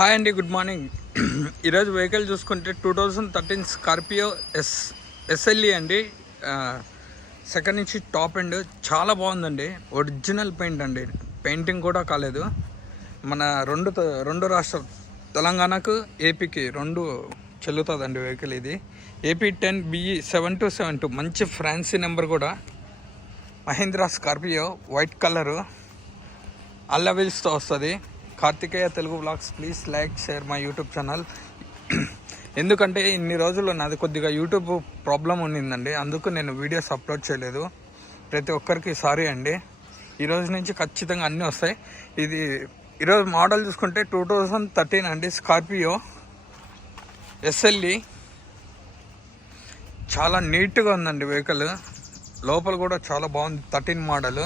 Hi అండి, good morning. ఈరోజు vehicle చూసుకుంటే 2013 స్కార్పియో ఎస్ఎల్ఈ అండి. సెకండ్ నుంచి టాప్ ఎండ్ చాలా బాగుందండి. ఒరిజినల్ పెయింట్ అండి, పెయింటింగ్ కూడా కాలేదు. మన రెండు రాష్ట్ర తెలంగాణకు ఏపీకి రెండు చెల్లుతుందండి వెహికల్. ఇది ఏపీ 10 BE 7272 మంచి ఫ్రాన్సీ నెంబర్ కూడా. Mahindra Scorpio white colour alloy వీల్స్తో వస్తుంది. Karthikeya Telugu vlogs, please like share my YouTube channel. ఎందుకంటే ఇన్ని రోజులు నాది కొద్దిగా యూట్యూబ్ ప్రాబ్లం ఉండిందండి, అందుకు నేను వీడియోస్ అప్లోడ్ చేయలేదు. ప్రతి ఒక్కరికి సారీ అండి. ఈరోజు నుంచి ఖచ్చితంగా అన్నీ వస్తాయి. ఇది ఈరోజు మోడల్ చూసుకుంటే 2013 అండి, స్కార్పియో ఎస్ఎల్ఈ. చాలా నీట్గా ఉందండి వెహికల్. లోపల కూడా చాలా బాగుంది. 13 మోడల్,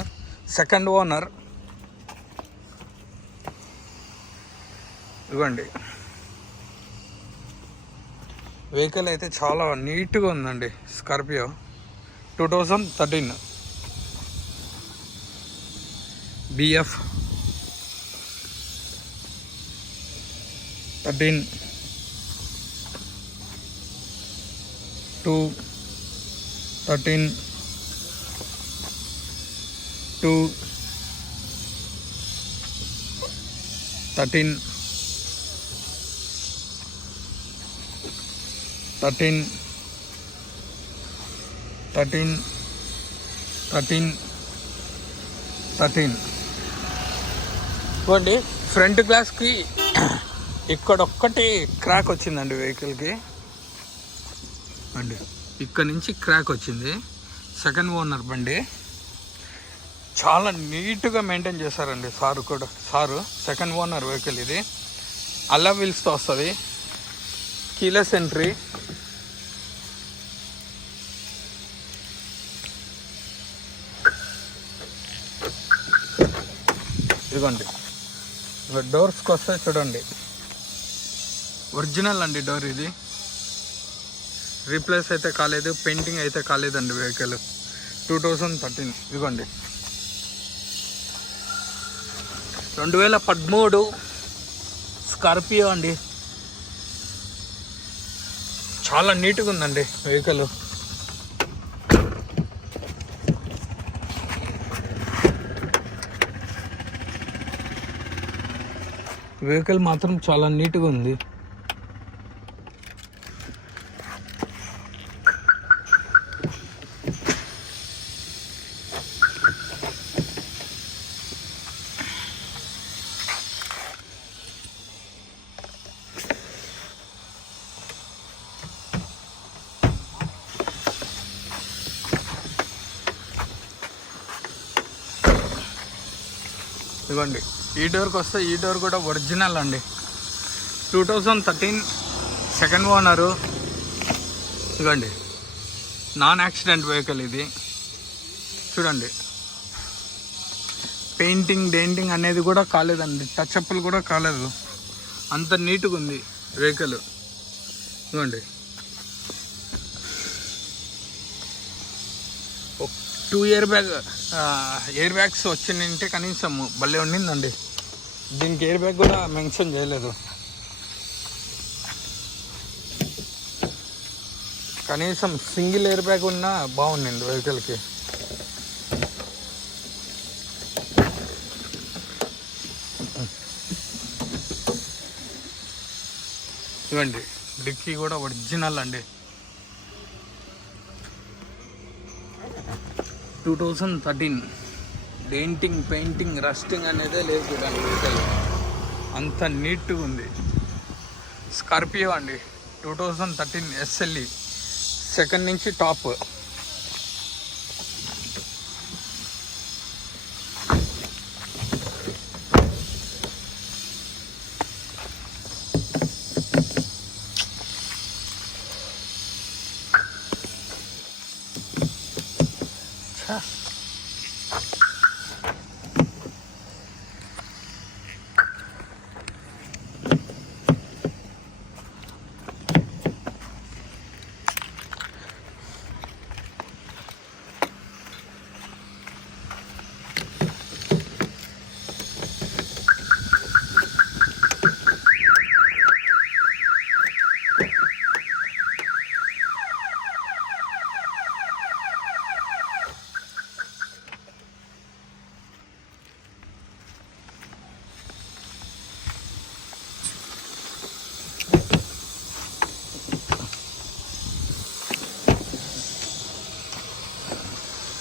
సెకండ్ ఓనర్. ఇవ్వండి, వెహికల్ అయితే చాలా నీట్గా ఉందండి. Scorpio 2013 BF 13 2 13 2 13 13 13 13 13. చూడండి, ఫ్రంట్ గ్లాస్కి ఇక్కడొక్కటి క్రాక్ వచ్చిందండి వెహికల్కి అండి. ఇక్కడ నుంచి క్రాక్ వచ్చింది. సెకండ్ ఓనర్ బండి. చాలా నీట్గా మెయింటైన్ చేశారండి సారు. సెకండ్ ఓనర్ వెహికల్ ఇది. అల్లా వీల్స్తో వస్తుంది. Keyless entry. ఇదిగోండి, డోర్స్కి వస్తే చూడండి, ఒరిజినల్ అండి డోర్. ఇది రీప్లేస్ అయితే కాలేదు, పెయింటింగ్ అయితే కాలేదండి వెహికల్. 2013. ఇదిగోండి, 2013 స్కార్పియో అండి. చాలా నీట్గా ఉందండి వెహికల్. వెహికల్ మాత్రం చాలా నీట్గా ఉంది. ఇదిగోండి, ఈ డోర్కి వస్తే ఈ డోర్ కూడా ఒరిజినల్ అండి. 2013 సెకండ్ ఓనరు. ఇదిగోండి, నాన్ యాక్సిడెంట్ వెహికల్ ఇది. చూడండి, డెయింటింగ్ అనేది కూడా కాలేదండి, టచ్అప్లు కూడా కాలేదు. అంత నీట్గా ఉంది వెహికల్. ఇదిగోండి, 2 ఎయిర్ బ్యాగ్స్ వచ్చిందంటే కనీసం భలే ఉండిందండి. దీనికి ఎయిర్ బ్యాగ్ కూడా మెన్షన్ చేయలేదు. కనీసం సింగిల్ ఎయిర్ బ్యాగ్ ఉన్నా బాగుండింది వెహికల్కి. ఇవ్వండి, డిక్కీ కూడా ఒరిజినల్ అండి. 2013 పెయింటింగ్ రస్టింగ్ అనేదే లేదు చూడండి వెహికల్. అంత నీట్గా ఉంది. స్కార్పియో అండి, 2013 ఎస్ఎల్ఈ. సెకండ్ నుంచి టాప్.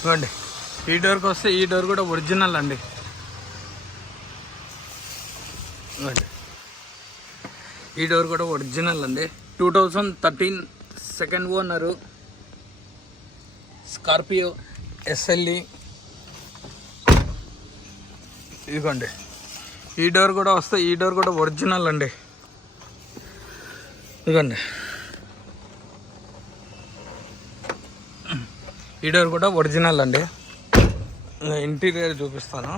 ఇవ్వండి. ఈ డోర్కి వస్తే ఈ డోర్ కూడా ఒరిజినల్ అండి. ఇవ్వండి, ఈ డోర్ కూడా ఒరిజినల్ అండి. 2013 సెకండ్ ఓనరు స్కార్పియో SLE. ఇదిగోండి, ఈ డోర్ కూడా వస్తే ఈ డోర్ కూడా ఒరిజినల్ అండి. ఇదిగోండి, ఈ డోర్ కూడా ఒరిజినల్ అండి. ఇంటీరియర్ చూపిస్తాను.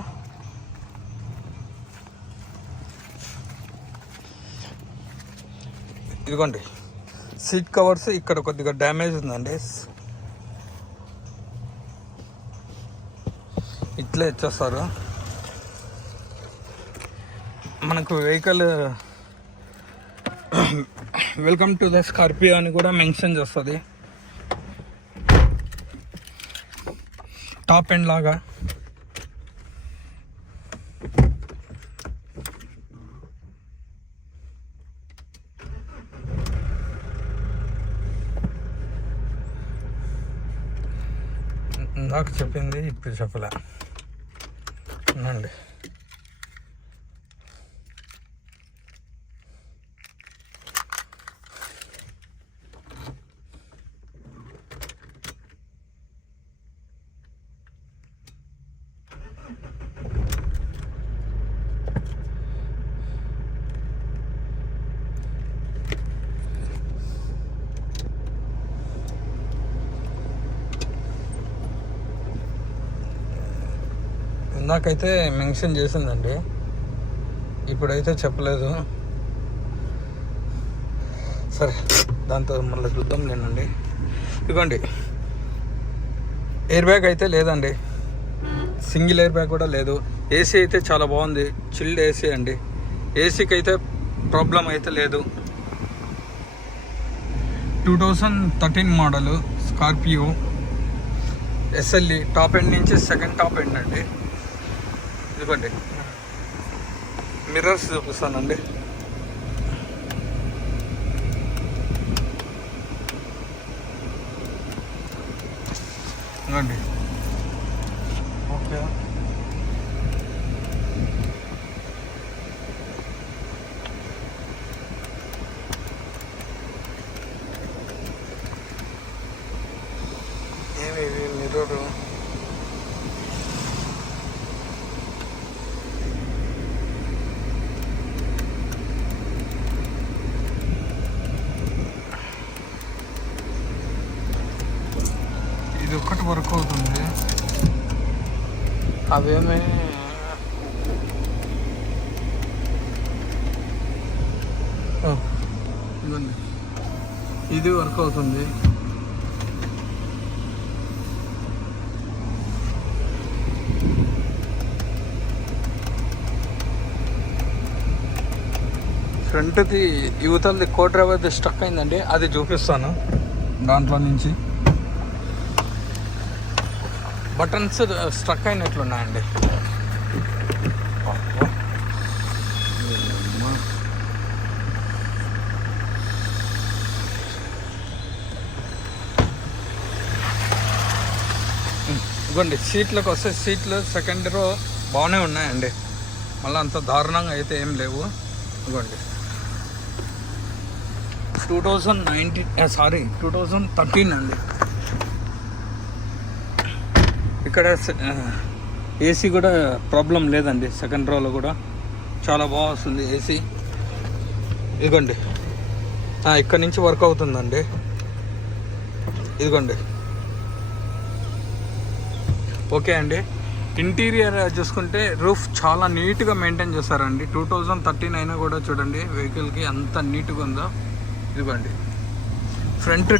ఇదిగోండి, సీట్ కవర్స్ ఇక్కడ కొద్దిగా డ్యామేజ్ ఉందండి. ఇట్లే ఇచ్చేస్తారు. మనకు vehicle welcome to the Scorpio అని కూడా మెన్షన్ చేస్తుంది. టాప్ ఎండ్ లాగా. నాకు చెప్పింది ఇప్పుడు చెప్పలే అండి. ఇందాకైతే మెన్షన్ చేసిందండి, ఇప్పుడైతే చెప్పలేదు. సరే, దాంతో మళ్ళీ చూద్దాం నేనండి. ఇదిగోండి, ఎయిర్ బ్యాగ్ అయితే లేదండి, సింగిల్ ఎయిర్ బ్యాగ్ కూడా లేదు. ఏసీ అయితే చాలా బాగుంది, చిల్డ్ ఏసీ అండి. ఏసీకి అయితే ప్రాబ్లం అయితే లేదు. 2013 model Scorpio SLE. Top end నుంచి సెకండ్ టాప్ ఎండ్ అండి. ఇదిగోండి, మిర్రర్స్ చూపిస్తానండి. ఇదిగోండి, ఓకే. ఏమి మిర్రర్ ఇది ఒక్కటి వర్క్ అవుతుంది. అవేమి ఇది వర్క్ అవుతుంది. ఫ్రంట్ది యువతలది కో డ్రైవర్ది స్టక్ అయిందండి, అది చూపిస్తాను. దాంట్లో నుంచి బటన్స్ స్ట్రక్ అయినట్లున్నాయండి. ఇదిగోండి, సీట్లకు వస్తే సీట్లు సెకండ్ రో బాగానే ఉన్నాయండి, మళ్ళీ అంత దారుణంగా అయితే ఏం లేవు. ఇదిగోండి, 2013 అండి. ఇక్కడ ఏసీ కూడా ప్రాబ్లం లేదండి, సెకండ్ రోలో కూడా చాలా బాగా వస్తుంది ఏసీ. ఇదిగోండి, ఇక్కడ నుంచి వర్క్ అవుతుందండి. ఇదిగోండి, ఓకే అండి. ఇంటీరియర్ చూసుకుంటే రూఫ్ చాలా నీట్గా మెయింటైన్ చేస్తారండి. 2013 అయినా కూడా చూడండి వెహికల్కి ఎంత నీట్గా ఉందో. ఇదిగోండి, ఫ్రంట్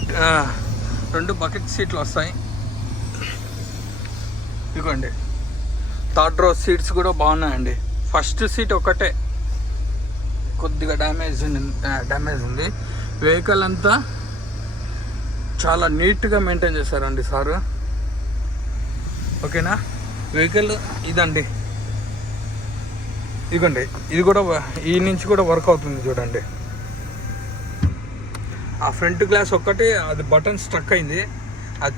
2 బకెట్ సీట్లు వస్తాయి. ఇదిగోండి, థర్డ్ రో సీట్స్ కూడా బాగున్నాయండి. ఫస్ట్ సీట్ ఒకటే కొద్దిగా డ్యామేజ్ ఉంది. వెహికల్ అంతా చాలా నీట్గా మెయింటైన్ చేశారండి సారు. ఓకేనా, వెహికల్ ఇదండి. ఇదిగోండి, ఇది కూడా ఈ నుంచి కూడా వర్క్ అవుతుంది చూడండి. ఆ ఫ్రంట్ గ్లాస్ ఒక్కటి అది బటన్ స్ట్రక్ అయింది, అది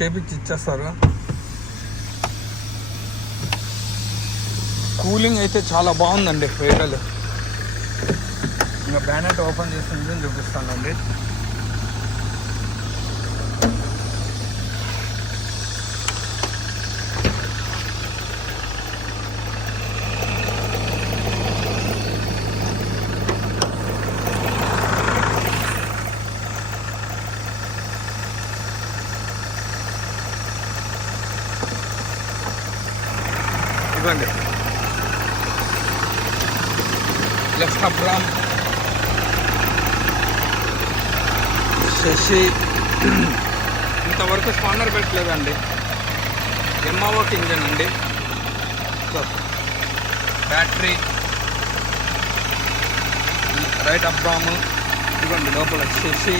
చేపించి ఇచ్చేస్తారు. కూలింగ్ అయితే చాలా బాగుందండి వెహికల్. ఇంకా బ్యానెట్ ఓపెన్ చేసి ఇంజిన్ చూపిస్తానండి. ఇవ్వండి లెఫ్ట్ అబ్రామ్ శశి ఇంతవరకు స్పాన్నర్ పెట్టలేదండి. ఎంఆర్ఓకి ఇంజన్ అండి. బ్యాటరీ రైట్ అబ్రామ్ ఇవ్వండి. లోపల శశి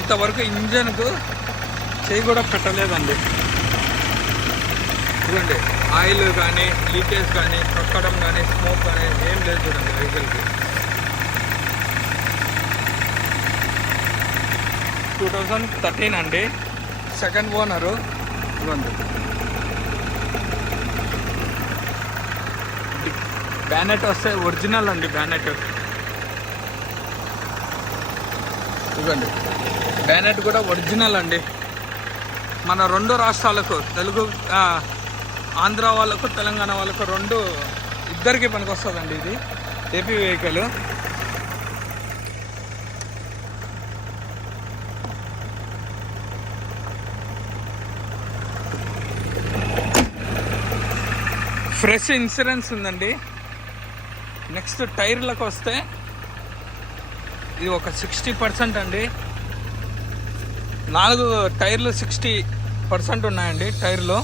ఇంతవరకు ఇంజన్కు చేయి కూడా పెట్టలేదండి. చూడండి ఆయిల్ కానీ లీకేజ్ కానీ కక్కడం కానీ స్మోక్ కానీ ఏం లేదు చూడండి వెహికల్కి. 2013 అండి. Second owner. ఇవ్వండి బ్యానెట్ వస్తే ఒరిజినల్ అండి. బ్యానెట్ ఇవ్వండి. బ్యానెట్ కూడా ఒరిజినల్ అండి. మన రెండు రాష్ట్రాలకు తెలుగు ఆంధ్ర వాళ్ళకు తెలంగాణ వాళ్ళకు రెండు ఇద్దరికి పనికి వస్తుందండి. ఇది ఏపీ వెహికల్. ఫ్రెష్ ఇన్సూరెన్స్ ఉందండి. నెక్స్ట్ టైర్లకు వస్తే ఇది ఒక 60% అండి. 4 టైర్లు 60% ఉన్నాయండి టైర్లో.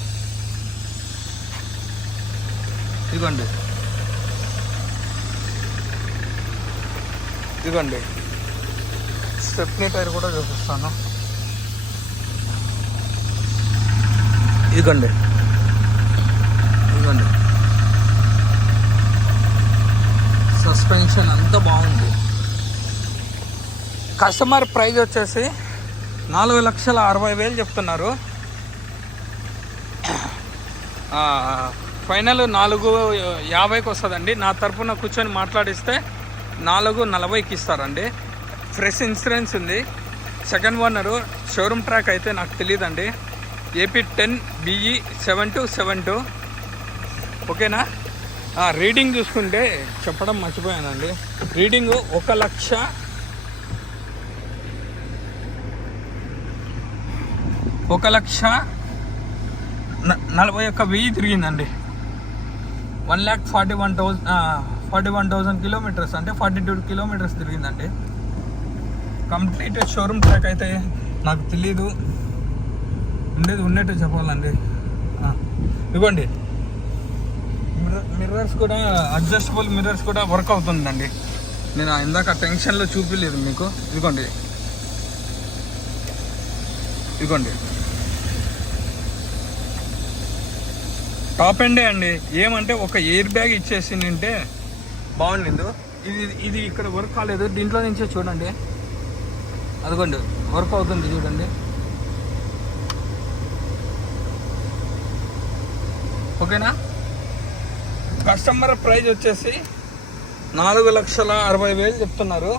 ఇదిగోండి ఇదిగోండి స్టెప్నీ టైర్ కూడా చూపిస్తాను. ఇదిగోండి ఇదిగోండి సస్పెన్షన్ అంతా బాగుంది. కస్టమర్ ప్రైస్ వచ్చేసి 4,60,000 చెప్తున్నారు. ఫైనల్ 4,50,000కి వస్తుందండి. నా తరఫున కూర్చొని మాట్లాడిస్తే 4,40,000కి ఇస్తారండి. ఫ్రెష్ ఇన్సూరెన్స్ ఉంది. Second owner. షోరూమ్ ట్రాక్ అయితే నాకు తెలియదండి. AP 10 BE 7272. ఓకేనా. రీడింగ్ చూసుకుంటే చెప్పడం మర్చిపోయానండి. రీడింగు 1,41,000 తిరిగిందండి. 1,41,000 కిలోమీటర్స్ అంటే 42 కిలోమీటర్స్ తిరిగిందండి. కంప్లీట్ షోరూమ్ ట్రాక్ అయితే నాకు తెలీదు. ఉన్నట్టు చెప్పాలండి. ఇవ్వండి మిర్రర్స్ కూడా అడ్జస్టబుల్ మిర్రర్స్ కూడా వర్క్ అవుతుందండి. నేను ఇందాక టెన్షన్లో చూపించలేదు మీకు. ఇదిగోండి టాప్ ఎండే అండి. ఏమంటే ఒక ఎయిర్ బ్యాగ్ ఇచ్చేసి నింటే బాగుండింది. ఇది ఇక్కడ వర్క్ కాలేదు. దీంట్లో నుంచే చూడండి. అదిగోండి వర్క్ అవుతుంది చూడండి. ఓకేనా. కస్టమర్ ప్రైస్ వచ్చేసి 4,60,000 చెప్తున్నారు.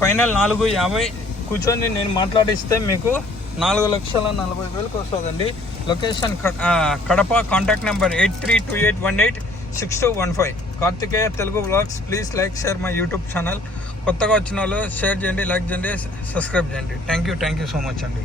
ఫైనల్ 4,50,000 కూర్చొని నేను మాట్లాడిస్తే మీకు 4,40,000కి వస్తుందండి. Location Kadapa. Contact number 8328186215. Karthikeya Telugu vlogs. Please like share my YouTube channel. కొత్తగా వచ్చిన వాళ్ళు షేర్ చేయండి, లైక్ చేయండి, సబ్స్క్రైబ్ చేయండి. థ్యాంక్ యూ సో మచ్ అండి.